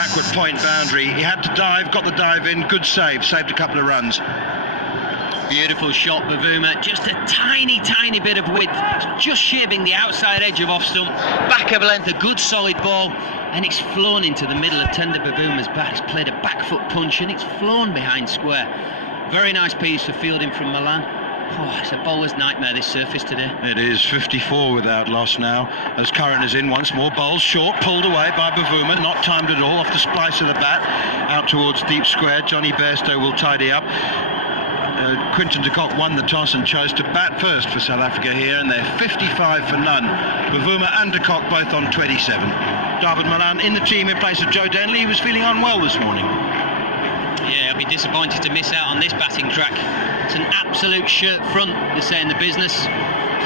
Backward point boundary. He had to dive, got the dive in, good save, saved a couple of runs. Beautiful shot, Bavuma. Just a tiny bit of width, just shaving the outside edge of off stump. Back of length, a good solid ball, and it's flown into the middle of Tender Bavuma's bat. He's played a back foot punch and it's flown behind square. Very nice piece for fielding from Milan. Oh, it's a bowler's nightmare, this surface today. It is 54 without loss now, as Curran is in once more. Bowls short, pulled away by Bavuma, not timed at all, off the splice of the bat, out towards deep square. Johnny Bairstow will tidy up. Quinton de Kock won the toss and chose to bat first for South Africa here, and they're 55 for none. Bavuma and de Kock both on 27. David Milan in the team in place of Joe Denley. He was feeling unwell this morning. Yeah, I'll be disappointed to miss out on this batting track. It's an absolute shirt front, they say in the business.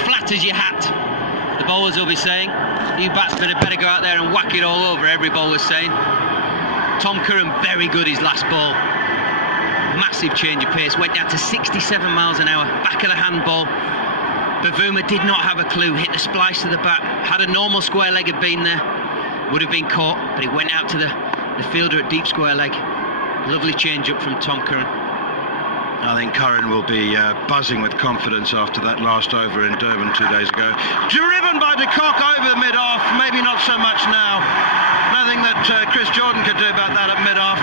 Flat as your hat, the bowlers will be saying. You batsmen had better go out there and whack it all over, every bowler's saying. Tom Curran, very good his last ball. Massive change of pace, went down to 67 miles an hour, back of the handball. Bavuma did not have a clue, hit the splice of the bat. Had a normal square leg had been there, would have been caught, but it went out to the fielder at deep square leg. Lovely change up from Tom Curran. I think Curran will be buzzing with confidence after that last over in Durban 2 days ago. Driven by de Kock over mid-off, maybe not so much now. Nothing that Chris Jordan could do about that at mid-off.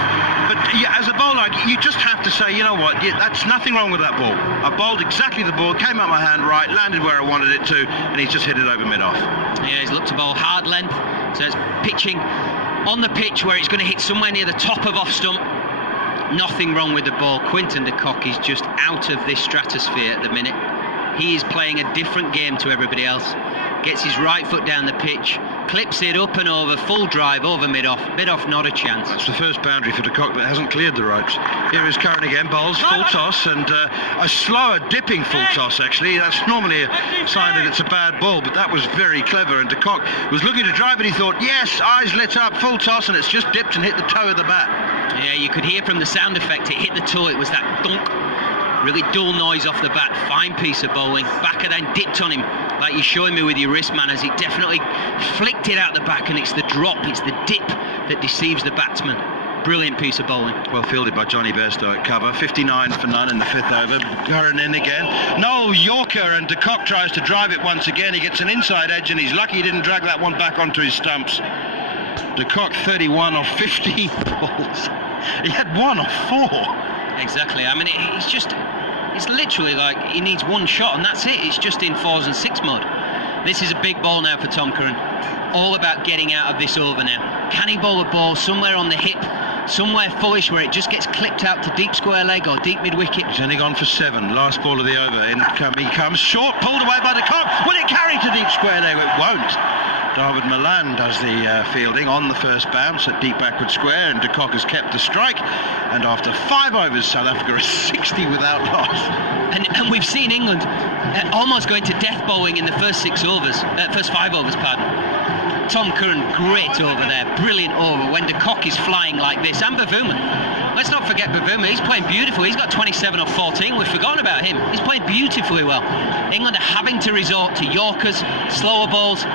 But as a bowler, you just have to say, you know what, that's nothing wrong with that ball. I bowled exactly the ball, came out my hand right, landed where I wanted it to, and he's just hit it over mid-off. Yeah, he's looked to bowl hard length, so it's pitching on the pitch where it's going to hit somewhere near the top of off stump. Nothing wrong with the ball. Quinton de Kock is just out of this stratosphere at the minute. He is playing a different game to everybody else. Gets his right foot down the pitch, clips it up and over, full drive over mid-off. Mid-off, not a chance. That's the first boundary for de Kock that hasn't cleared the ropes. Here is Curran again, bowls, full toss, and a slower dipping full toss actually. That's normally a sign that it's a bad ball, but that was very clever, and de Kock was looking to drive it. He thought, yes, eyes lit up, full toss, and it's just dipped and hit the toe of the bat. Yeah, you could hear from the sound effect, it hit the toe, it was that thunk. Really dull noise off the bat, fine piece of bowling. Backer then dipped on him, like you're showing me with your wrist, man, as he definitely flicked it out the back, and it's the drop, it's the dip that deceives the batsman. Brilliant piece of bowling. Well fielded by Johnny Bairstow at cover. 59 for none in the fifth over. Curran in again. Noel Yorker, and de Kock tries to drive it once again. He gets an inside edge, and he's lucky he didn't drag that one back onto his stumps. De Kock 31 off 15 balls. He had 1 off 4. Exactly. I mean, it's literally like he needs one shot and that's it. It's just in 4s and 6 mode. This is a big ball now for Tom Curran. All about getting out of this over now. Can he bowl a ball somewhere on the hip, somewhere fullish where it just gets clipped out to deep square leg or deep mid-wicket? He's only gone for 7. Last ball of the over. In he comes short, pulled away by de Kock. Will it carry to deep square leg? It won't. David Milan does the fielding on the first bounce at deep backward square, and de Kock has kept the strike. And after 5 overs, South Africa is 60 without loss. And we've seen England almost going to death bowling in the first 5 overs, pardon. Tom Curran, great over there, brilliant over when de Kock is flying like this, and Bavuma. Let's not forget Bavuma, he's playing beautifully. He's got 27 off 14, we've forgotten about him. He's playing beautifully well. England are having to resort to Yorkers, slower balls,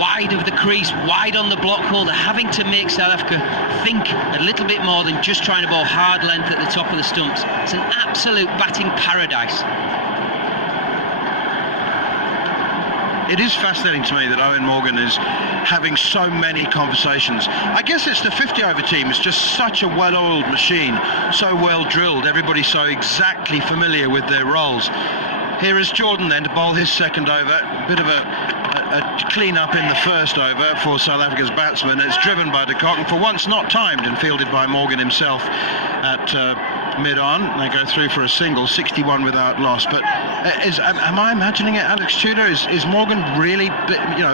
wide of the crease, wide on the block hole. They're having to make South Africa think a little bit more than just trying to bowl hard length at the top of the stumps. It's an absolute batting paradise. It is fascinating to me that Owen Morgan is having so many conversations. I guess it's the 50-over team. It's just such a well-oiled machine, so well drilled. Everybody's so exactly familiar with their roles. Here is Jordan then to bowl his second over. A bit of a clean-up in the first over for South Africa's batsman. It's driven by de Kock, and for once not timed and fielded by Morgan himself at mid-on. They go through for a single, 61 without loss. But am I imagining it, Alex Tudor? Is Morgan really,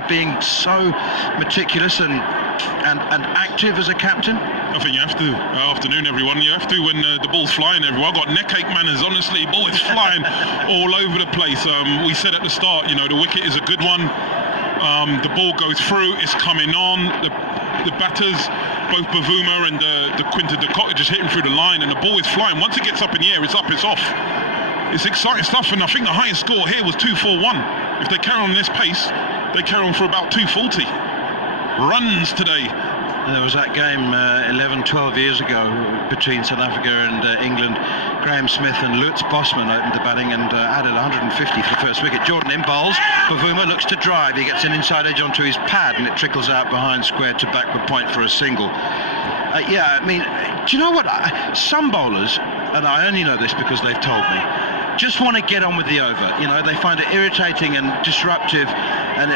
being so meticulous and active as a captain? I think you have to. Afternoon, everyone. You have to when the ball's flying everywhere. I've got neck ache manners, honestly. Ball is flying all over the place. We said at the start, the wicket is a good one. The ball goes through, it's coming on. The batters, both Bavuma and the Quinton de Kock, are just hitting through the line, and the ball is flying. Once it gets up in the air, it's up, it's off. It's exciting stuff, and I think the highest score here was 241. If they carry on this pace, they carry on for about 240. Runs today. There was that game 11, 12 years ago between South Africa and England. Graham Smith and Lutz Bosman opened the batting and added 150 for the first wicket. Jordan in bowls. Bavuma looks to drive. He gets an inside edge onto his pad and it trickles out behind square to backward point for a single. Yeah, I mean, do you know what? Some bowlers, and I only know this because they've told me, just want to get on with the over. You know, they find it irritating and disruptive and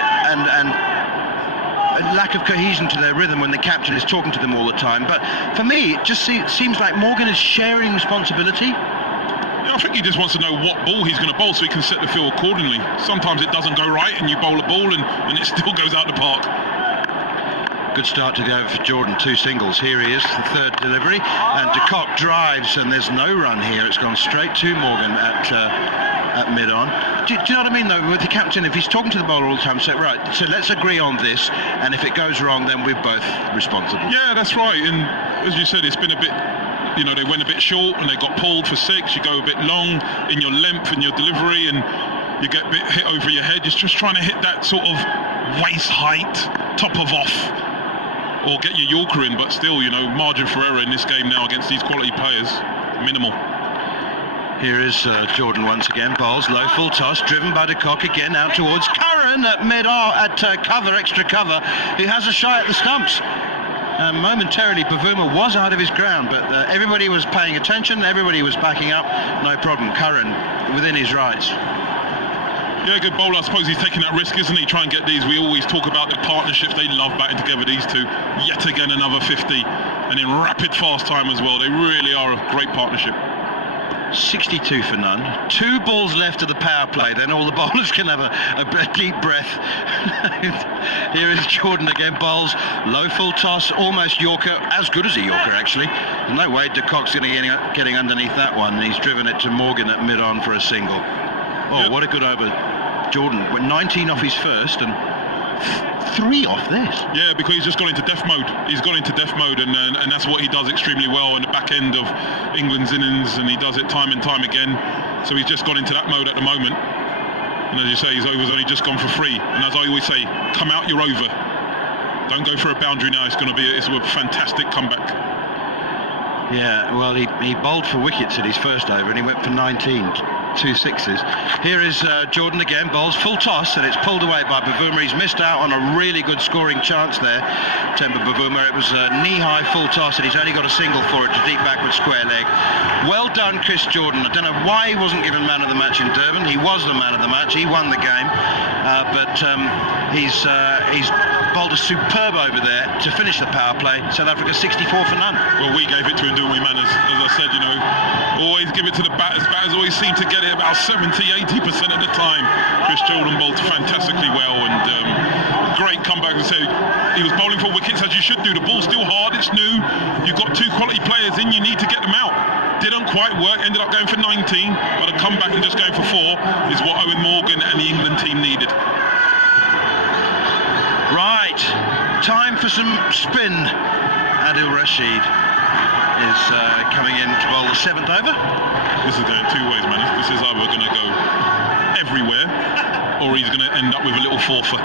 a lack of cohesion to their rhythm when the captain is talking to them all the time. But for me, it just seems like Morgan is sharing responsibility. Yeah, I think he just wants to know what ball he's going to bowl so he can set the field accordingly. Sometimes it doesn't go right and you bowl a ball and it still goes out the park. Good start to the over for Jordan, 2 singles. Here he is, the third delivery, and de Kock drives, and there's no run here. It's gone straight to Morgan at mid-on. Do you know what I mean, though, with the captain? If he's talking to the bowler all the time, say, right, so let's agree on this, and if it goes wrong, then we're both responsible. Yeah, that's right. And as you said, it's been a bit, you know, they went a bit short and they got pulled for 6. You go a bit long in your length and your delivery, and you get a bit hit over your head. It's just trying to hit that sort of waist height, top of off, or get your Yorker in, but still, you know, margin for error in this game now against these quality players, minimal. Here is Jordan once again, bowls, low full toss, driven by de Kock again, out towards Curran at cover, extra cover, who has a shy at the stumps. Momentarily, Bavuma was out of his ground, but everybody was paying attention, everybody was backing up, no problem. Curran within his rights. Yeah, good bowler. I suppose he's taking that risk, isn't he? Try and get these. We always talk about the partnerships. They love batting together, these two. Yet again, another 50. And in rapid fast time as well. They really are a great partnership. 62 for none. 2 balls left of the power play. Then all the bowlers can have a deep breath. Here is Jordan again. Bowls, low full toss, almost Yorker. As good as a Yorker, actually. No way de Kock's going to getting underneath that one. He's driven it to Morgan at mid-on for a single. Oh, yep. What a good over. Jordan went 19 off his first and 3 off this. Yeah, because he's just gone into death mode. He's gone into death mode, and that's what he does extremely well in the back end of England's innings, and he does it time and time again. So he's just gone into that mode at the moment. And as you say, his over's only just gone for 3. And as I always say, come out your over. Don't go for a boundary now. It's a fantastic comeback. Yeah, well, he bowled for wickets at his first over, and he went for 19. 2 sixes. Here is Jordan again, bowls full toss, and it's pulled away by Bavuma. He's missed out on a really good scoring chance there, Temba Bavuma. It was a knee-high full toss, and he's only got a single for it to deep backward square leg. Well done, Chris Jordan. I don't know why he wasn't given man of the match in Durban. He was the man of the match. He won the game, but he's bowled a superb over there to finish the power play. South Africa 64 for none. Well, we gave it to him, didn't we, Manners? As I said, you know, always give it to the batters. Batters always seem to get it about 70-80% of the time. Chris Jordan bowled fantastically well, and great comeback. As I say, he was bowling for wickets, as you should do. The ball's still hard, it's new. You've got 2 quality players in, you need to get them out. Didn't quite work, ended up going for 19, but a comeback and just going for 4 is what Owen Morgan and the England team needed. Right, time for some spin. Adil Rashid is coming in to bowl the 7th over. This is going 2 ways, man. This is either going to go everywhere, or he's going to end up with a little fourfer.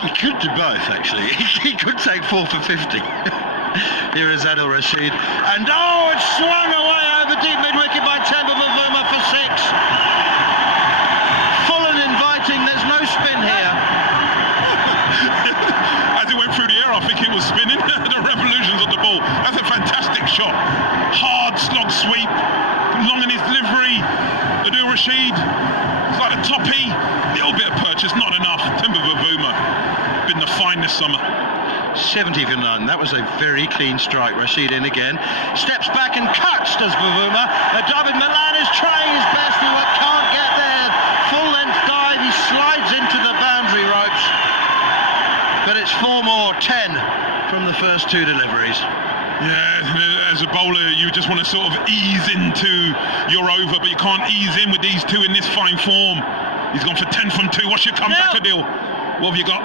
He could do both, actually. He could take 4 for 50. Here is Adil Rashid, and it's swung away over deep mid-wicket by Temba Bavuma for 6. Full and inviting. There's no spin here. As it went through the air, I think it was spinning. The revolutions of the ball. That's a fantastic shot. Hard slog sweep, long in his delivery. Adil Rashid, it's like a toppy. Little bit of purchase, not enough. Temba Bavuma, been the fine this summer. 70 for none. That was a very clean strike. Rashid in again. Steps back and cuts, does Bavuma. David Milan is trying his best. He can't get there. Full length dive. He slides into the boundary ropes. But it's 4 more, 10 from the first 2 deliveries. Yeah, as a bowler, you just want to sort of ease into your over, but you can't ease in with these 2 in this fine form. He's gone for 10 from 2. What's your comeback, Adil? What have you got?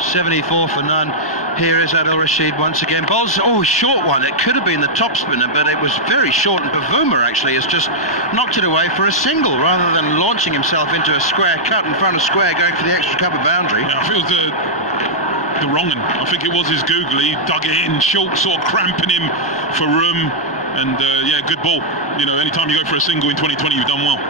74 for none. Here is Adil Rashid once again. Bowls, short one. It could have been the top spinner, but it was very short, and Bavuma actually has just knocked it away for a single rather than launching himself into a square cut in front of square, going for the extra cover boundary. Yeah, I feel the wrong one. I think it was his Google. He dug it in short, sort of cramping him for room. And good ball. You know, anytime you go for a single in 2020, you've done well.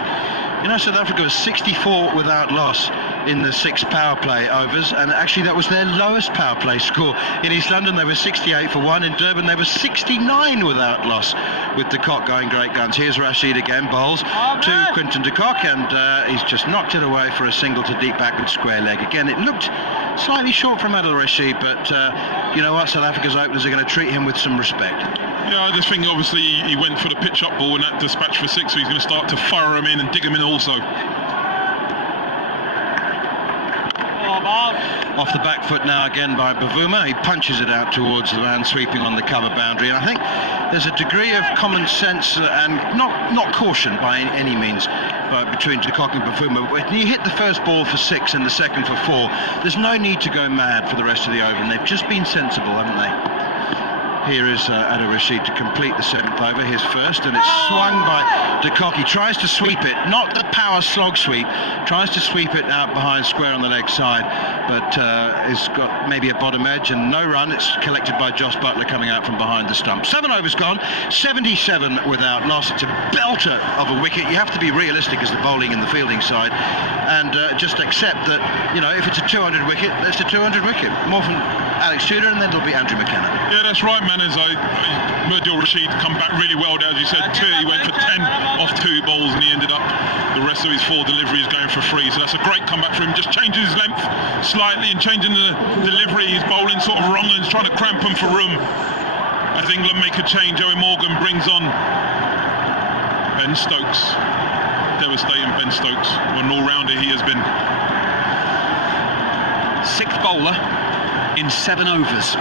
You know, South Africa was 64 without loss in the 6 power play overs, and actually that was their lowest power play score. In East London they were 68 for 1, in Durban they were 69 without loss, with de Kock going great guns. Here's Rashid again, bowls to Quinton de Kock, and he's just knocked it away for a single to deep backward square leg. Again, it looked slightly short from Adil Rashid, but you know what, South Africa's openers are going to treat him with some respect. Yeah, I just think obviously he went for the pitch up ball and that dispatch for 6, so he's going to start to furrow him in and dig him in also. Off the back foot now again by Bavuma. He punches it out towards the man sweeping on the cover boundary. And I think there's a degree of common sense and not caution by any means between de Kock and Bavuma. When you hit the first ball for 6 and the second for 4, there's no need to go mad for the rest of the over, and they've just been sensible, haven't they? Here is Adil Rashid to complete the 7th over, his first, and it's swung by de Kock. He tries to sweep it, not the power slog sweep, tries to sweep it out behind square on the leg side, but it's got maybe a bottom edge and no run. It's collected by Josh Butler coming out from behind the stump. 7 overs gone, 77 without loss. It's a belter of a wicket. You have to be realistic as the bowling and the fielding side, and just accept that, you know, if it's a 200 wicket, that's a 200 wicket. More from Alex Tudor, and then it'll be Andrew McKenna. Yeah, that's right, man. As Adil Rashid come back really well there, as you said. He went for 10 off 2 balls, and he ended up the rest of his 4 deliveries going for 3. So that's a great comeback for him. Just changing his length slightly and changing the delivery. He's bowling sort of wrong and trying to cramp him for room. As England make a change, Owen Morgan brings on Ben Stokes. Devastating Ben Stokes. What an all-rounder he has been. 6th bowler in 7 overs.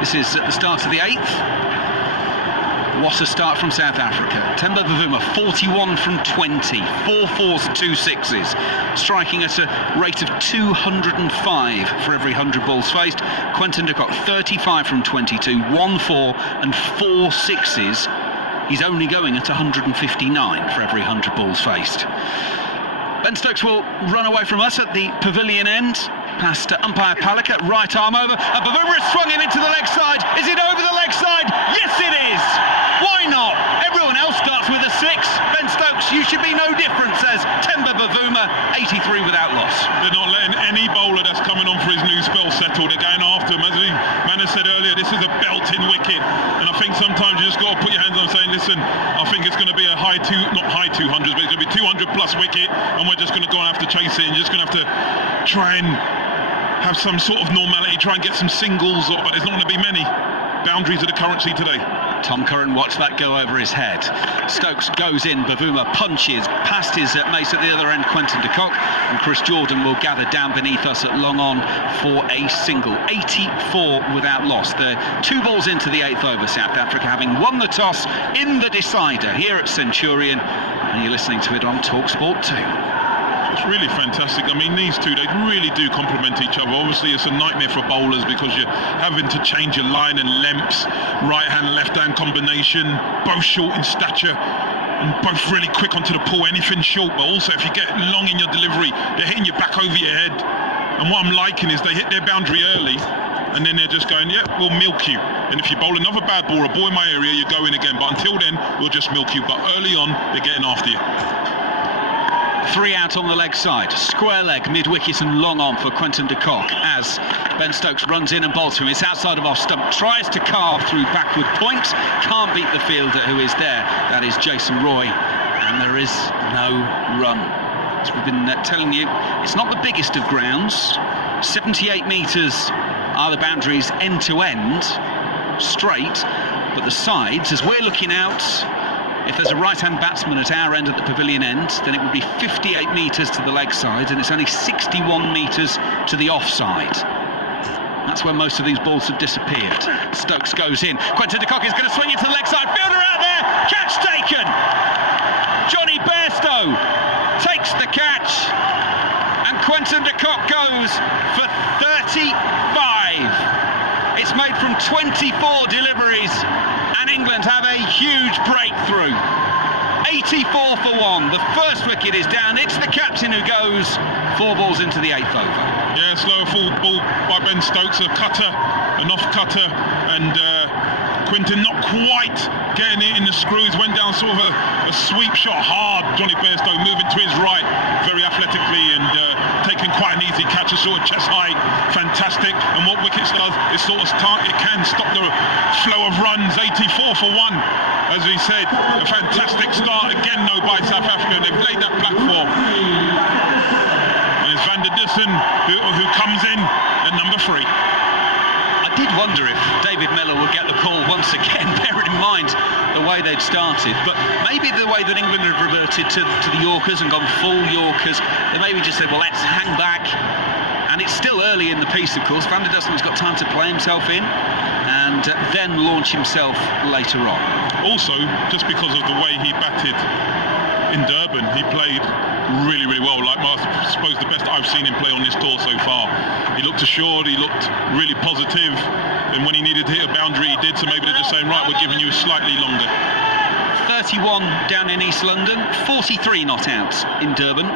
This is at the start of the 8th. What a start from South Africa. Temba Bavuma, 41 from 20, 4 fours and 2 sixes, striking at a rate of 205 for every 100 balls faced. Quinton de Kock, 35 from 22, 1 4 and 4 sixes. He's only going at 159 for every 100 balls faced. Ben Stokes will run away from us at the pavilion end, past umpire Palika, right arm over, and Bavuma has swung him into the leg side. Is it over the leg side? Yes, it is! Why not? Everyone else starts with a 6. Ben Stokes, you should be no different, says Temba Bavuma, 83 without loss. They're not letting any bowler that's coming on for his new spell settle. They're going after him. As Manna said earlier, this is a belting wicket, and I think sometimes you just got to put your hands on saying, listen, I think it's going to be a not high 200s, but it's going to be 200 plus wicket, and we're just going to go and have to chase it, and you're just going to have to try and have some sort of normality, try and get some singles, but there's not going to be many. Boundaries are the currency today. Tom Curran watched that go over his head. Stokes goes in, Bavuma punches past his mace at the other end, Quinton de Kock, and Chris Jordan will gather down beneath us at long on for a single. 84 without loss. They're 2 balls into the 8th over, South Africa having won the toss in the decider here at Centurion, and you're listening to it on TalkSport 2. It's really fantastic. I mean, these two, they really do complement each other. Obviously, it's a nightmare for bowlers because you're having to change your line and lengths, right-hand, left-hand combination, both short in stature and both really quick onto the pull, anything short. But also, if you get long in your delivery, they're hitting you back over your head. And what I'm liking is they hit their boundary early, and then they're just going, yeah, we'll milk you. And if you bowl another bad ball, a ball in my area, you're going again. But until then, we'll just milk you. But early on, they're getting after you. 3 out on the leg side, square leg, mid-wicket and long on for Quinton de Kock as Ben Stokes runs in and bowls for him. It's outside of off stump, tries to carve through backward point, can't beat the fielder who is there. That is Jason Roy, and there is no run. As we've been telling you, it's not the biggest of grounds. 78 metres are the boundaries end to end, straight, but the sides, as we're looking out, if there's a right-hand batsman at our end at the pavilion end, then it would be 58 metres to the leg side, and it's only 61 metres to the offside. That's where most of these balls have disappeared. Stokes goes in. Quinton de Kock is going to swing it to the leg side. Fielder out there. Catch taken. Johnny Bairstow takes the catch, and Quinton de Kock goes for 30 It's made from 24 deliveries, and England have a huge breakthrough. 84 for 1. The first wicket is down. It's the captain who goes 4 balls into the 8th over. Yeah, slower full ball by Ben Stokes, a cutter, an off cutter, and Quinton not quite getting it in the screws, went down sort of a sweep shot hard. Johnny Bairstow moving to his right very athletically and taking quite an easy catch, a sort of chest high, fantastic. And what wickets does, it sort of it can stop the flow of runs. 84 for 1, as we said, a fantastic start again though by South Africa. They've laid that platform. And it's Van der Dussen who comes in at number 3. I did wonder if David Miller would get the call once again, bearing in mind the way they'd started, but maybe the way that England have reverted to the Yorkers and gone full Yorkers, they maybe just said, well, let's hang back. And it's still early in the piece, of course. Van der Dussen's got time to play himself in and then launch himself later on. Also, just because of the way he batted in Durban, he played really, really well. Like, I suppose the best I've seen him play on this tour so far. He looked assured, he looked really positive, and when he needed to hit a boundary, he did. So maybe they're just saying, right, we're giving you slightly longer. 31 down in East London, 43 not out in Durban.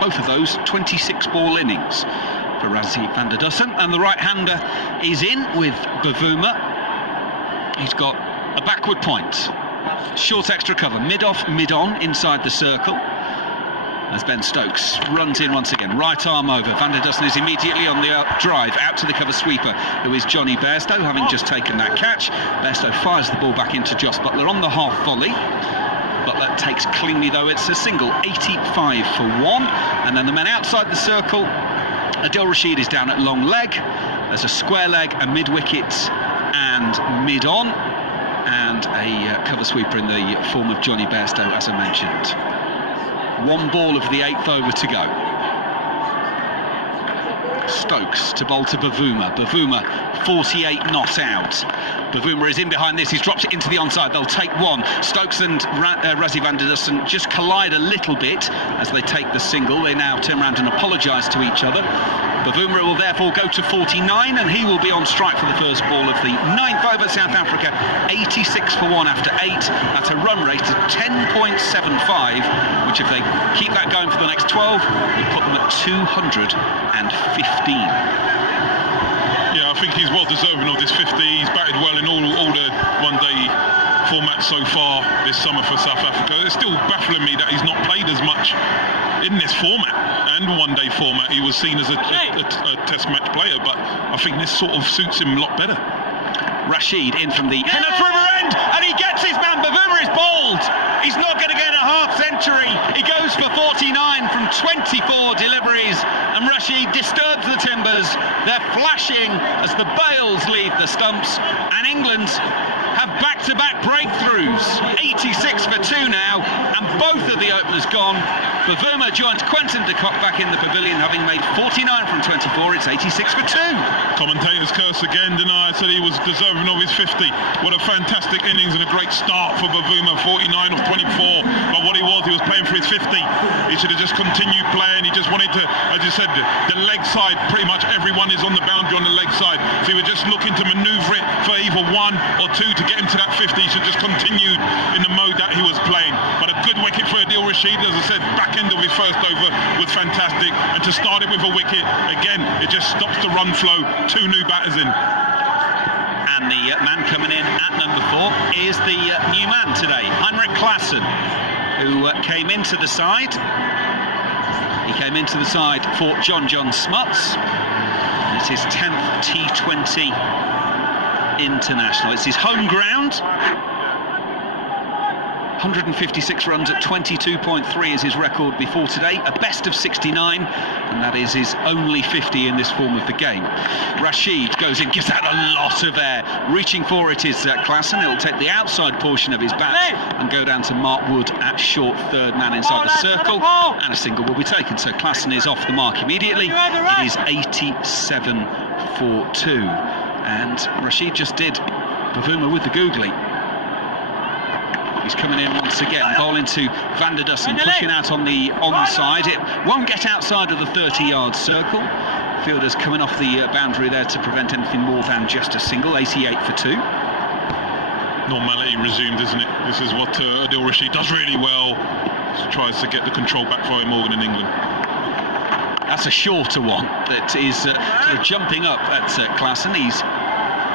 Both of those 26-ball innings for Rassie van der Dussen. And the right-hander is in with Bavuma. He's got a backward point. Short extra cover, mid-off, mid-on, inside the circle. As Ben Stokes runs in once again, right arm over. Van der Dussen is immediately on the drive out to the cover sweeper, who is Johnny Bairstow, having just taken that catch. Bairstow fires the ball back into Jos Buttler on the half volley. Butler takes cleanly though, it's a single, 85 for 1. And then the men outside the circle, Adil Rashid is down at long leg. There's a square leg, a mid-wicket and mid-on, and a cover sweeper in the form of Johnny Bairstow, as I mentioned. 1 ball of the 8th over to go. Stokes to bowl to Bavuma. Bavuma 48 not out. Bavuma is in behind this, he's dropped it into the onside, they'll take 1. Stokes and Rassie van der Dussen just collide a little bit as they take the single. They now turn around and apologise to each other. Bavuma will therefore go to 49 and he will be on strike for the first ball of the 9th over. South Africa 86 for 1 after 8. That's a run rate of 10.75, which if they keep that going for the next 12 would put them at 215. Yeah, I think he's well deserving of this 50. He's batted well in all the one-day formats so far this summer for South Africa. It's still baffling me that he's not played as much in this format and one-day format. He was seen as a test match player, but I think this sort of suits him a lot better. Rashid in from the Kenneth River end, and he gets his man. Bavuma is bowled. He's not going to get a half century. He goes for 49 from 24 deliveries, and Rashid disturbs the timbers. They're flashing as the bails leave the stumps, and England have back-to-back breakthroughs. 86 for 2 now, and both of the openers gone. Bavuma joins Quinton de Kock back in the pavilion, having made 49 from 24. It's 86 for 2. Commentators curse again, deny, said he was deserving of his 50. What a fantastic innings and a great start for Bavuma, 49 of 24. But what he was playing for his 50. He should have just continued playing. He just wanted to, as you said, the leg side, pretty much everyone is on the boundary on the leg side. So he was just looking to manoeuvre it for either 1 or 2 to get him to that 50. He should just continue in the mode that he was playing. But a good wicket for Adil Rashid, as I said, back end of his first over was fantastic. And to start it with a wicket, again, it just stops the run flow. 2 new batters in. And the man coming in at number 4 is the new man today, Heinrich Klaassen, who came into the side. He came into the side for John Smuts. It's his 10th T20 international. It's his home ground. 156 runs at 22.3 is his record before today, a best of 69, and that is his only 50 in this form of the game. Rashid goes in, gives that a lot of air. Reaching for it is Klaassen. He'll take the outside portion of his bat and go down to Mark Wood at short, third man inside the circle, and a single will be taken. So Klaassen is off the mark immediately. It is 87 for 2, and Rashid just did Bavuma with the googly. He's coming in once again, bowling to Van der Dussen, pushing out on the onside. It won't get outside of the 30-yard circle. Fielders coming off the boundary there to prevent anything more than just a single. 88 for 2. Normality resumed, isn't it? This is what Adil Rashid does really well. Tries to get the control back for Morgan in England. That's a shorter one that is sort of jumping up at Klaassen. He's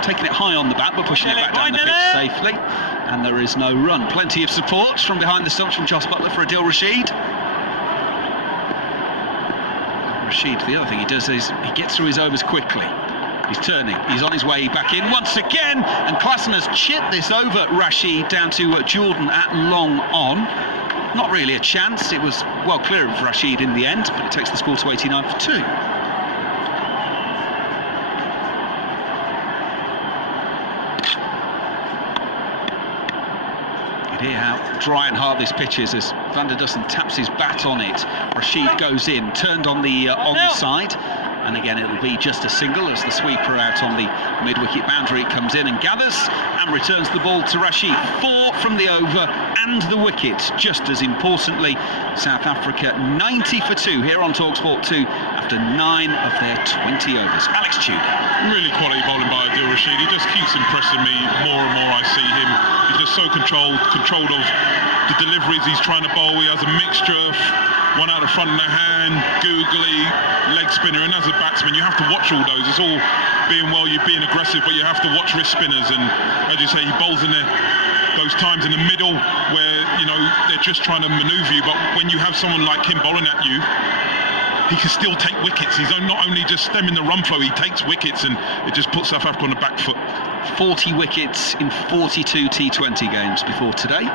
taking it high on the bat but pushing it back down the pitch safely, and there is no run. Plenty of support from behind the stumps from Jos Buttler for Adil Rashid. Rashid, the other thing he does is he gets through his overs quickly. He's turning, he's on his way back in once again, and Klaassen has chipped this over Rashid down to Jordan at long on. Not really a chance, it was well clear of Rashid in the end, but it takes the score to 89 for 2. You hear how dry and hard this pitch is as Van der Dussen taps his bat on it. Rashid goes in, turned on the onside, and again it'll be just a single as the sweeper out on the mid-wicket boundary comes in and gathers and returns the ball to Rashid. 4 from the over and the wicket, just as importantly. South Africa 90 for 2 here on TalkSport 2 after 9 of their 20 overs. Alex Tudor. Really quality bowling by Adil Rashid. He just keeps impressing me more and more I see him. He's just so controlled of the deliveries he's trying to bowl. He has a mixture of one out the front of the hand, googly, leg spinner, and as a batsman you have to watch all those. It's all being well, you're being aggressive, but you have to watch wrist spinners, and as you say, he bowls in those times in the middle where, you know, they're just trying to manoeuvre you, but when you have someone like him bowling at you, he can still take wickets. He's not only just stemming the run flow, he takes wickets, and it just puts South Africa on the back foot. 40 wickets in 42 T20 games before today.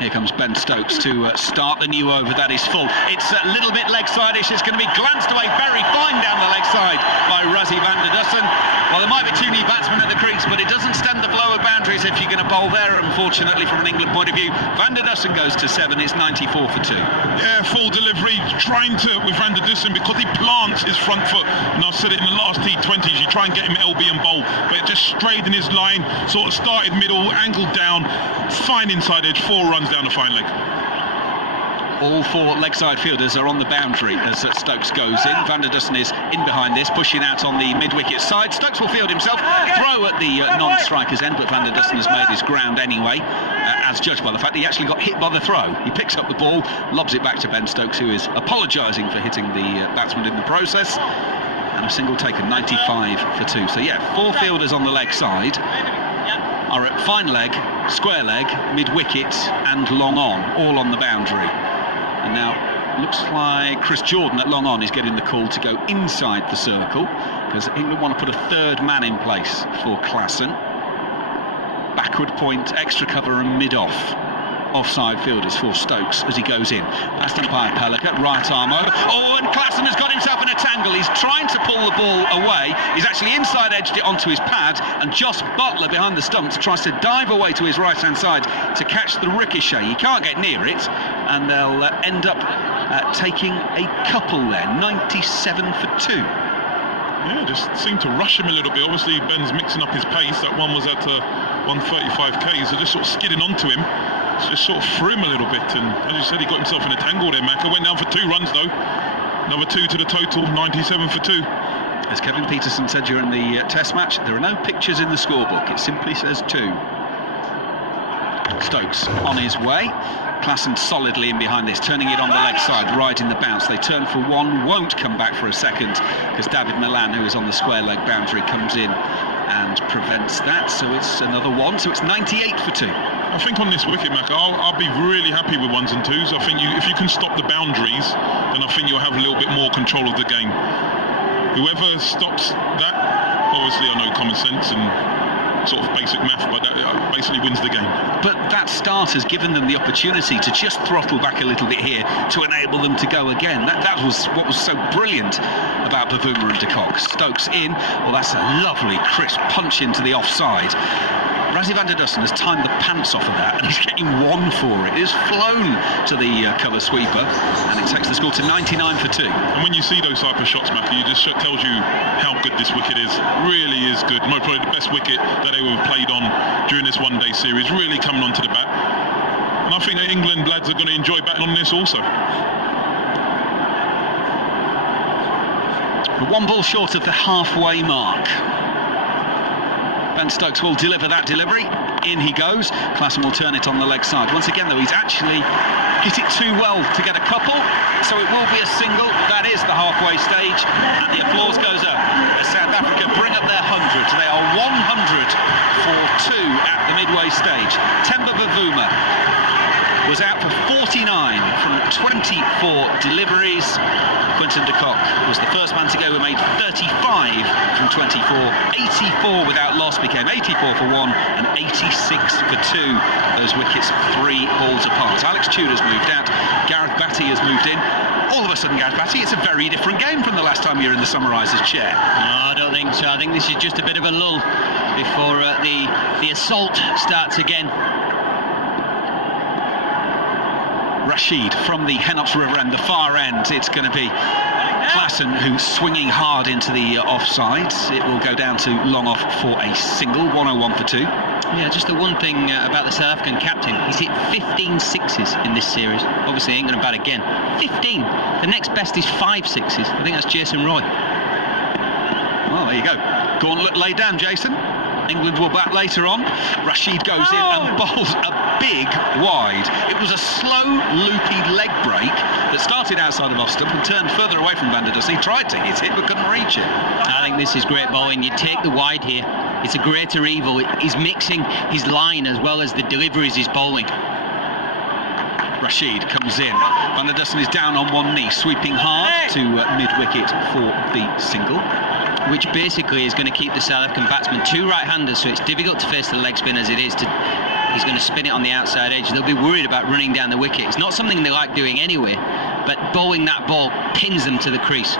Here comes Ben Stokes to start the new over. That is full. It's a little bit leg side-ish. It's going to be glanced away very fine down the leg side by Rassie van der Dussen. Well, there might be 2 new batsmen at the crease, but it doesn't stem the flow of boundaries if you're going to bowl there, unfortunately, from an England point of view. Van der Dussen goes to 7. It's 94 for 2. Yeah, full delivery, trying to, with Van der Dussen, because he plants his front foot. And I've said it in the last T20s, you try and get him LB and bowl, but it just strayed in his line, sort of started middle, angled down, fine inside edge, 4 runs down the fine leg. All 4 leg side fielders are on the boundary as Stokes goes in. Van der Dussen is in behind this, pushing out on the mid-wicket side. Stokes will field himself, throw at the non-striker's end, but Van der Dussen has made his ground anyway, as judged by the fact that he actually got hit by the throw. He picks up the ball, lobs it back to Ben Stokes, who is apologising for hitting the batsman in the process. And a single taken, 95 for 2. So yeah, 4 fielders on the leg side are at fine leg, square leg, mid-wicket and long on, all on the boundary. And now looks like Chris Jordan at long on is getting the call to go inside the circle, because England want to put a 3rd man in place for Klaassen. Backward point, extra cover and mid-off. Offside fielders for Stokes as he goes in. Passed on by Pellicat, right arm over. Oh, and Klaassen has got himself in a tangle. He's trying to pull the ball away. He's actually inside edged it onto his pad, and Jos Buttler behind the stumps tries to dive away to his right-hand side to catch the ricochet. He can't get near it, and they'll end up taking a couple there. 97 for 2. Yeah, just seemed to rush him a little bit. Obviously, Ben's mixing up his pace. That one was at 135 k's, so just sort of skidding onto him. Just sort of threw him a little bit, and as you said, he got himself in a tangle there. Macca went down for 2 runs though. Another 2 to the total, 97 for 2. As Kevin Peterson said during the test match, there are no pictures in the scorebook. It simply says 2. Stokes on his way. Klaassen solidly in behind this, turning it on the leg side, riding the bounce. They turn for 1, won't come back for a second, because David Milan, who is on the square leg boundary, comes in and prevents that. So it's another 1, so it's 98 for 2. I think on this wicket, Mac, I'll be really happy with 1s and 2s. I think if you can stop the boundaries, then I think you'll have a little bit more control of the game. Whoever stops that, obviously I know common sense and sort of basic math, but that basically wins the game. But that start has given them the opportunity to just throttle back a little bit here to enable them to go again. That was what was so brilliant about Bavuma and de Kock. Stokes in, well, that's a lovely crisp punch into the offside. Rassie van der Dussen has timed the pants off of that, and he's getting 1 for it. It has flown to the cover sweeper, and it takes the score to 99 for 2. And when you see those type of shots, Matthew, it just tells you how good this wicket is. Really is good. Most probably the best wicket that they have played on during this one-day series. Really coming onto the bat. And I think that England lads are going to enjoy batting on this also. One ball short of the halfway mark. Ben Stokes will deliver that delivery. In he goes. Klassen will turn it on the leg side. Once again, though, he's actually hit it too well to get a couple, so it will be a single. That is the halfway stage, and the applause goes up as South Africa bring up their 100. They are 100 for 2 at the midway stage. Themba Bavuma was out for 49 from 24 deliveries. Quinton de Kock was the first man to go, who made 35 from 24. 84 without loss, became 84 for 1 and 86 for 2. Those wickets 3 balls apart. Alex Tudor's moved out, Gareth Batty has moved in. All of a sudden, Gareth Batty, it's a very different game from the last time you were in the summarisers chair. No, I don't think so. I think this is just a bit of a lull before the assault starts again. Rashid from the Henops River end, the far end. It's going to be Klassen who's swinging hard into the offsides. It will go down to long off for a single. 101 for 2. Yeah, just the one thing about the South African captain, he's hit 15 sixes in this series. Obviously, he ain't going to bat again. 15. The next best is 5 sixes. I think that's Jason Roy. Well, there you go. Gauntlet laid down, Jason. England will bat later on. Rashid goes in and bowls a big wide. It was a slow, loopy leg break that started outside of off stump and turned further away from Van der Dussen. He tried to hit it but couldn't reach it. I think this is great bowling. You take the wide here. It's a greater evil. He's mixing his line as well as the deliveries he's bowling. Rashid comes in. Van der Dussen is down on one knee, sweeping hard to mid-wicket for the single. Which basically is going to keep the South African batsman 2 right-handers, so it's difficult to face the leg spin as it is. He's going to spin it on the outside edge. They'll be worried about running down the wicket. It's not something they like doing anyway, but bowling that ball pins them to the crease.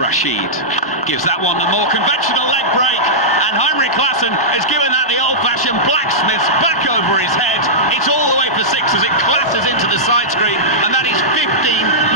Rashid gives that one the more conventional leg break, and Heinrich Klassen has given that the old-fashioned blacksmith's back over his head. It's all the way for 6 as it clatters into the side screen, and that is 15,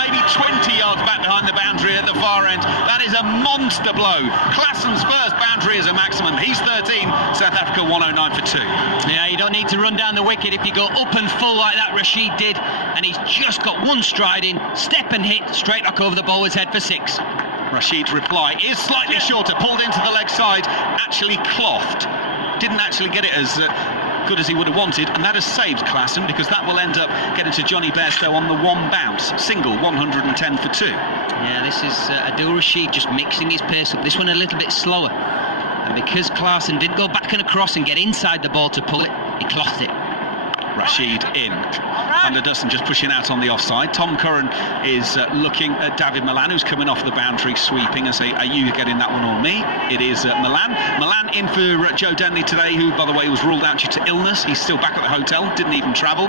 maybe 20 yards back behind the boundary at the far end. That is a monster blow. Klassen's first boundary is a maximum. He's 13, South Africa 109 for 2. Yeah, you don't need to run down the wicket if you go up and full like that Rashid did, and he's just got one stride in, step and hit, straight back over the bowler's head for 6. Rashid's reply is slightly shorter, pulled into the leg side, actually clothed. Didn't actually get it as good as he would have wanted, and that has saved Klassen, because that will end up getting to Johnny Bairstow on the one bounce. Single, 110 for 2. Yeah, this is Adil Rashid just mixing his pace up. This one a little bit slower. And because Klassen didn't go back and across and get inside the ball to pull it, he clothed it. Rashid in. Van der Dussen just pushing out on the offside. Tom Curran is looking at David Malan, who's coming off the boundary, sweeping, and say, are you getting that one or me? It is Malan. Malan in for Joe Denley today, who, by the way, was ruled out due to illness. He's still back at the hotel, didn't even travel.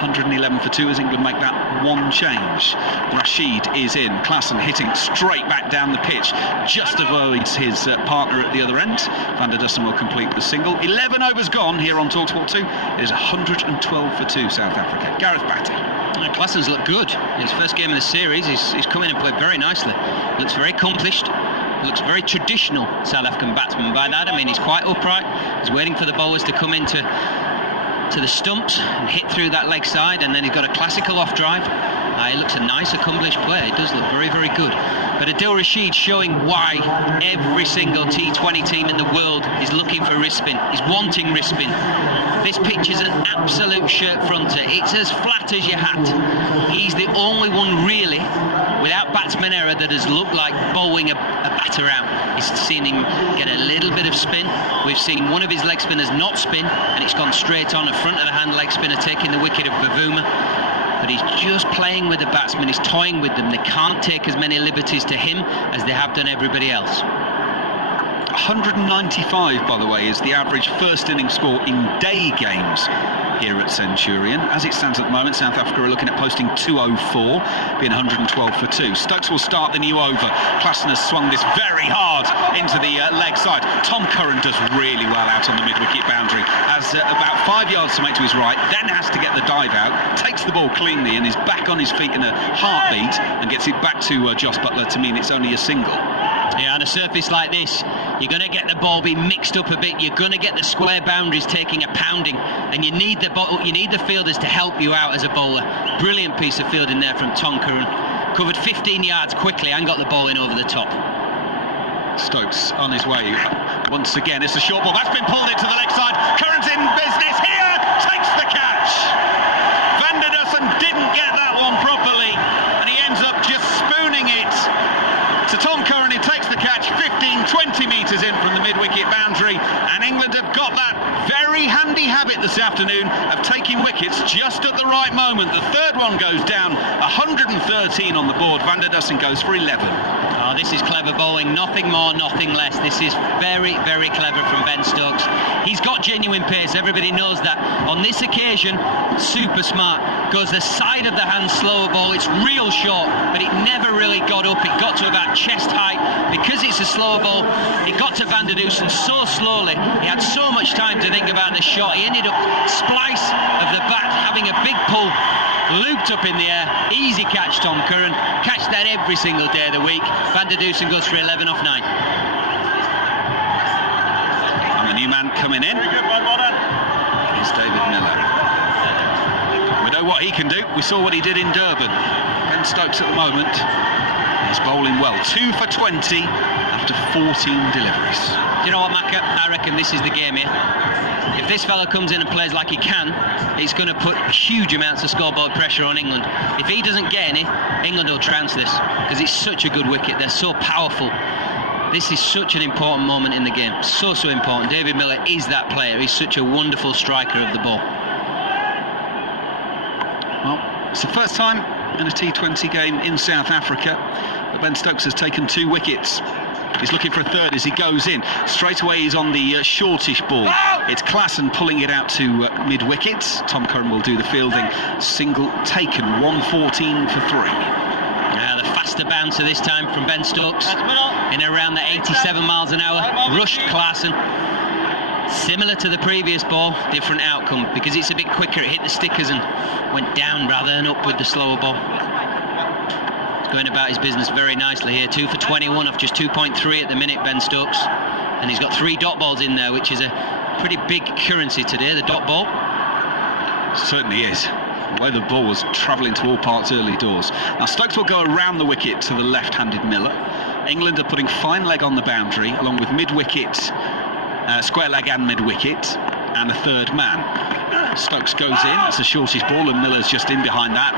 111 for 2 as England make that one change. Rashid is in. Klassen hitting straight back down the pitch, just avoids his partner at the other end. Van der Dussen will complete the single. 11 overs gone here on TalkSport 2. It is 112 for 2 South Africa. Gareth Batty. Klassen's looked good. His first game of the series, he's come in and played very nicely. Looks very accomplished. Looks very traditional South African batsman. By that I mean he's quite upright. He's waiting for the bowlers to come into the stumps and hit through that leg side, and then he's got a classical off drive. He looks a nice accomplished player. He does look very, very good. But Adil Rashid showing why every single T20 team in the world is looking for wrist spin, is wanting wrist spin. This pitch is an absolute shirt fronter. It's as flat as your hat. He's the only one really without batsman error that has looked like bowling a batter out. He's seen him get a little bit of spin. We've seen one of his leg spinners not spin, and it's gone straight on. A front of the hand leg spinner taking the wicket of Bavuma. But he's just playing with the batsmen, he's toying with them. They can't take as many liberties to him as they have done everybody else. 195, by the way, is the average first innings score in day games here at Centurion. As it stands at the moment, South Africa are looking at posting 204, being 112 for 2. Stokes will start the new over. Klassen has swung this very hard into the leg side. Tom Curran does really well out on the mid-wicket boundary. Has about 5 yards to make to his right, then has to get the dive out, takes the ball cleanly and is back on his feet in a heartbeat and gets it back to Jos Buttler to mean it's only a single. Yeah, on a surface like this, you're going to get the ball being mixed up a bit. You're going to get the square boundaries taking a pounding, and you need the fielders to help you out as a bowler. Brilliant piece of fielding there from Tom Curran. covered 15 yards quickly and got the ball in over the top. Stokes on his way once again. It's a short ball that's been pulled into the leg side. Curran's in business here, takes the catch. Van der Dussen didn't get that one properly, and he ends up just spooning it to Tom Curran, who takes the catch 15-20 metres in from the mid-wicket boundary. And England have got that very handy habit this afternoon of taking wickets just at the right moment. The third one goes down, 113 on the board. Van der Dussen goes for 11. Oh, this is clever bowling, nothing more, nothing less. This is very, very clever from Ben Stokes. He's got genuine pace, everybody knows that. On this occasion, super smart. Goes the side of the hand slower ball, it's real short, but it never really got up. It got to about chest height. Because it's a slower ball, it got to Van der Dussen so slowly. He had so much time to think about the shot. He ended up splice of the bat, having a big pull, looped up in the air. Easy catch, Tom Curran. Catch that every single day of the week. Van der Dussen goes for 11 off 9. And the new man coming in is David Miller. We know what he can do. We saw what he did in Durban. Ben Stokes at the moment is bowling well. 2 for 20 after 14 deliveries. Do you know what, Macca? I reckon this is the game here. If this fella comes in and plays like he can, it's going to put huge amounts of scoreboard pressure on England. If he doesn't get any, England will trounce this, because it's such a good wicket. They're so powerful. This is such an important moment in the game. So important. David Miller is that player. He's such a wonderful striker of the ball. Well, it's the first time in a T20 game in South Africa that Ben Stokes has taken 2 wickets. He's looking for a third as he goes in. Straight away he's on the shortish ball. It's Klassen pulling it out to mid-wicket. Tom Curran will do the fielding. Single taken, 114 for 3. The faster bouncer this time from Ben Stokes. In around the 87 miles an hour. Rushed Klassen. Similar to the previous ball, different outcome. Because it's a bit quicker, it hit the stickers and went down rather than up with the slower ball. Going about his business very nicely here. 2 for 21 off just 2.3 at the minute, Ben Stokes. And he's got 3 dot balls in there, which is a pretty big currency today, the dot ball. Certainly is. The way the ball was travelling to all parts early doors. Now Stokes will go around the wicket to the left-handed Miller. England are putting fine leg on the boundary, along with mid-wicket, square leg and mid-wicket, and a third man. Stokes goes in, it's a shortish ball, and Miller's just in behind that.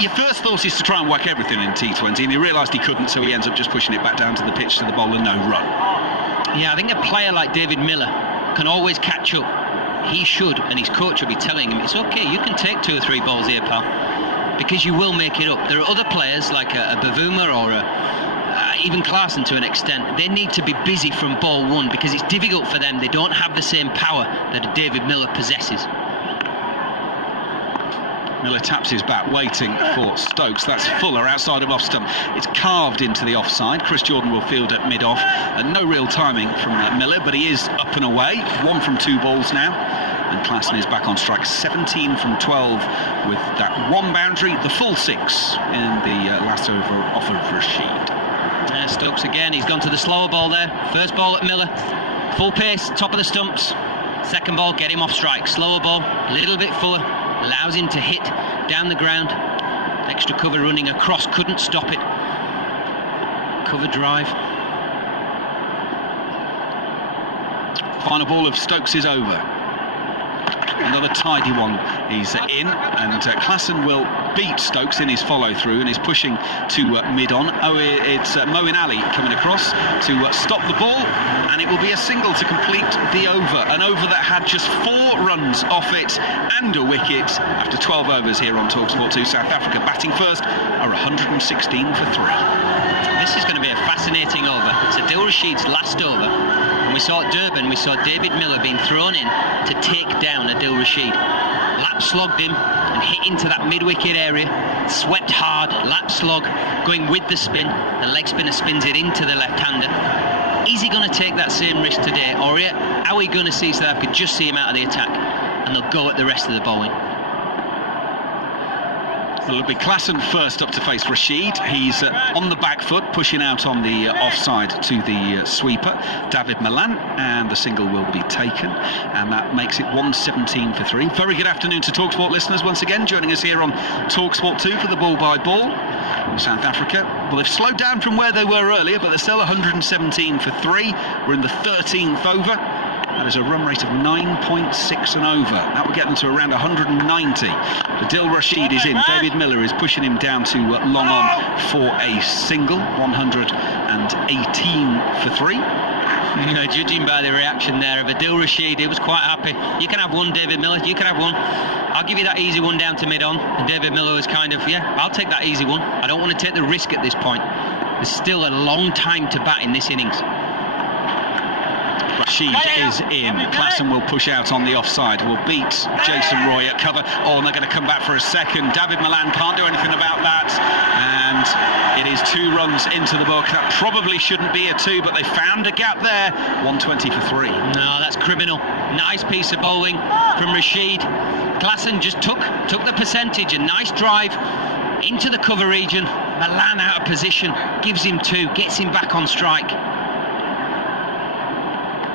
Your first thought is to try and whack everything in T20, and he realised he couldn't, so he ends up just pushing it back down to the pitch to the bowler, no run. Yeah, I think a player like David Miller can always catch up. He should, and his coach will be telling him, it's okay, you can take 2 or 3 balls here, pal, because you will make it up. There are other players like a Bavuma or even Klassen to an extent. They need to be busy from ball 1 because it's difficult for them. They don't have the same power that a David Miller possesses. Miller taps his bat, waiting for Stokes. That's Fuller outside of off stump. It's carved into the offside. Chris Jordan will field at mid-off. And no real timing from Miller, but he is up and away. 1 from 2 balls now. And Klassen is back on strike. 17 from 12 with that 1 boundary, the full 6 in the last over off of Rashid. Stokes again. He's gone to the slower ball there. First ball at Miller. Full pace, top of the stumps. Second ball, get him off strike. Slower ball, a little bit fuller. Allows him to hit down the ground. Extra cover running across, couldn't stop it. Cover drive. Final ball of Stokes is over. Another tidy one. He's in, and Klassen will beat Stokes in his follow-through, and is pushing to mid-on. It's Moeen Ali coming across to stop the ball, and it will be a single to complete the over. An over that had just 4 runs off it and a wicket after 12 overs here on TalkSport 2. South Africa batting first are 116 for 3. This is going to be a fascinating over. It's Adil Rashid's last over. And we saw at Durban, we saw David Miller being thrown in to take down Adil Rashid. Lap slogged him and hit into that mid-wicket area. Swept hard, lap slog, going with the spin. The leg spinner spins it into the left-hander. Is he going to take that same risk today, or are we going to see South Africa just see him out of the attack and they'll go at the rest of the bowling? Well, it'll be Klassen first up to face Rashid. He's on the back foot, pushing out on the offside to the sweeper, David Milan, and the single will be taken, and that makes it 117 for 3. Very good afternoon to TalkSport listeners once again, joining us here on TalkSport 2 for the ball by ball. South Africa, well, they've slowed down from where they were earlier, but they're still 117 for 3. We're in the 13th over. That is a run rate of 9.6 and over. That will get them to around 190. Adil Rashid is in. David Miller is pushing him down to long on for a single. 118 for 3. You know, judging by the reaction there of Adil Rashid, he was quite happy. You can have one, David Miller, you can have one. I'll give you that easy one down to mid-on. And David Miller was kind of, yeah, I'll take that easy one. I don't want to take the risk at this point. There's still a long time to bat in this innings. Rashid is in. Klassen will push out on the offside. Will beat Jason Roy at cover. Oh, and they're going to come back for a second. David Milan can't do anything about that. And it is 2 runs into the book. That probably shouldn't be a 2, but they found a gap there. 120 for 3. No, that's criminal. Nice piece of bowling from Rashid. Klassen just took the percentage. A nice drive into the cover region. Milan out of position. Gives him 2. Gets him back on strike.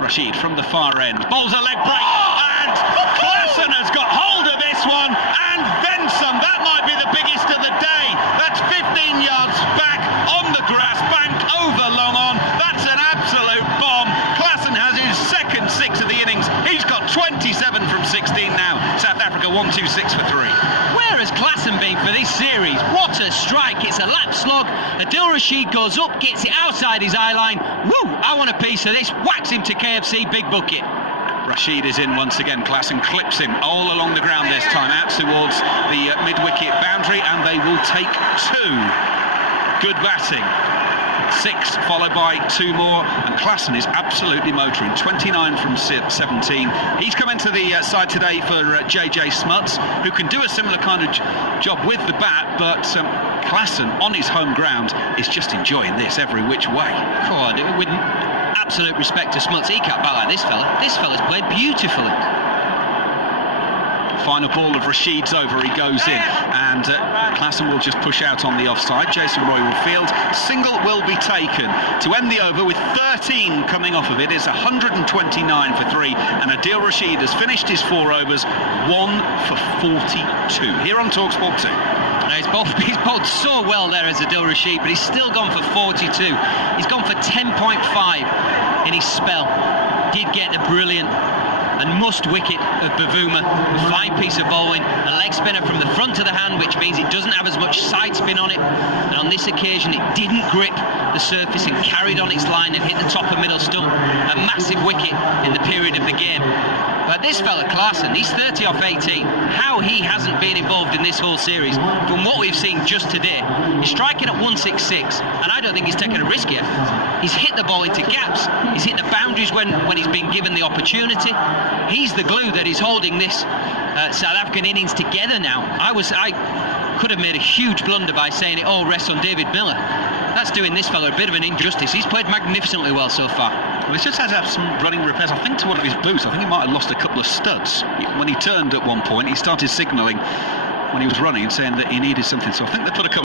Rashid from the far end, bowls a leg break, and Klassen has got hold of this one, and then some. That might be the biggest of the day. That's 15 yards back on the grass bank over long on. That's an absolute bomb. Klassen has his second 6 of the innings. He's got 27 from 16 now. South Africa 126 for 3. Where has Klassen been for this series? What a strike. It's a lap slog. Adil Rashid goes up, gets it outside his eye line. Woo! I want a piece of this. Whacks him to KFC, big bucket. Rashid is in once again. Klassen clips him all along the ground this time, out towards the mid-wicket boundary, and they will take 2. Good batting. 6 followed by 2 more, and Klassen is absolutely motoring. 29 from 17. He's come into the side today for JJ Smuts, who can do a similar kind of job with the bat, but Klassen on his home ground is just enjoying this every which way. God, with absolute respect to Smuts, he can't bat like this fella. This fella's played beautifully. Final ball of Rashid's over, he goes in, and Klassen will just push out on the offside. Jason Roy will field. Single will be taken to end the over with 13 coming off of it. It's 129 for 3, and Adil Rashid has finished his 4 overs, 1 for 42. Here on TalkSport 2. He's bowled so well there as Adil Rashid, but he's still gone for 42. He's gone for 10.5 in his spell. Did get a brilliant and must wicket of Bavuma. A fine piece of bowling, a leg spinner from the front of the hand, which means it doesn't have as much side spin on it, and on this occasion it didn't grip the surface and carried on its line and hit the top of middle stump. A massive wicket in the period of the game. But this fella Klassen, he's 30 off 18. How he hasn't been involved in this whole series, from what we've seen just today, he's striking at 166, and I don't think he's taken a risk yet. He's hit the ball into gaps, he's hit the boundaries when he's been given the opportunity. He's the glue that is holding this South African innings together now. I could have made a huge blunder by saying it all rests on David Miller. That's doing this fella a bit of an injustice. He's played magnificently well so far. Well, he's just had to have some running repairs, I think, to one of his boots. I think he might have lost a couple of studs. When he turned at one point, he started signalling when he was running and saying that he needed something. So I think they put a couple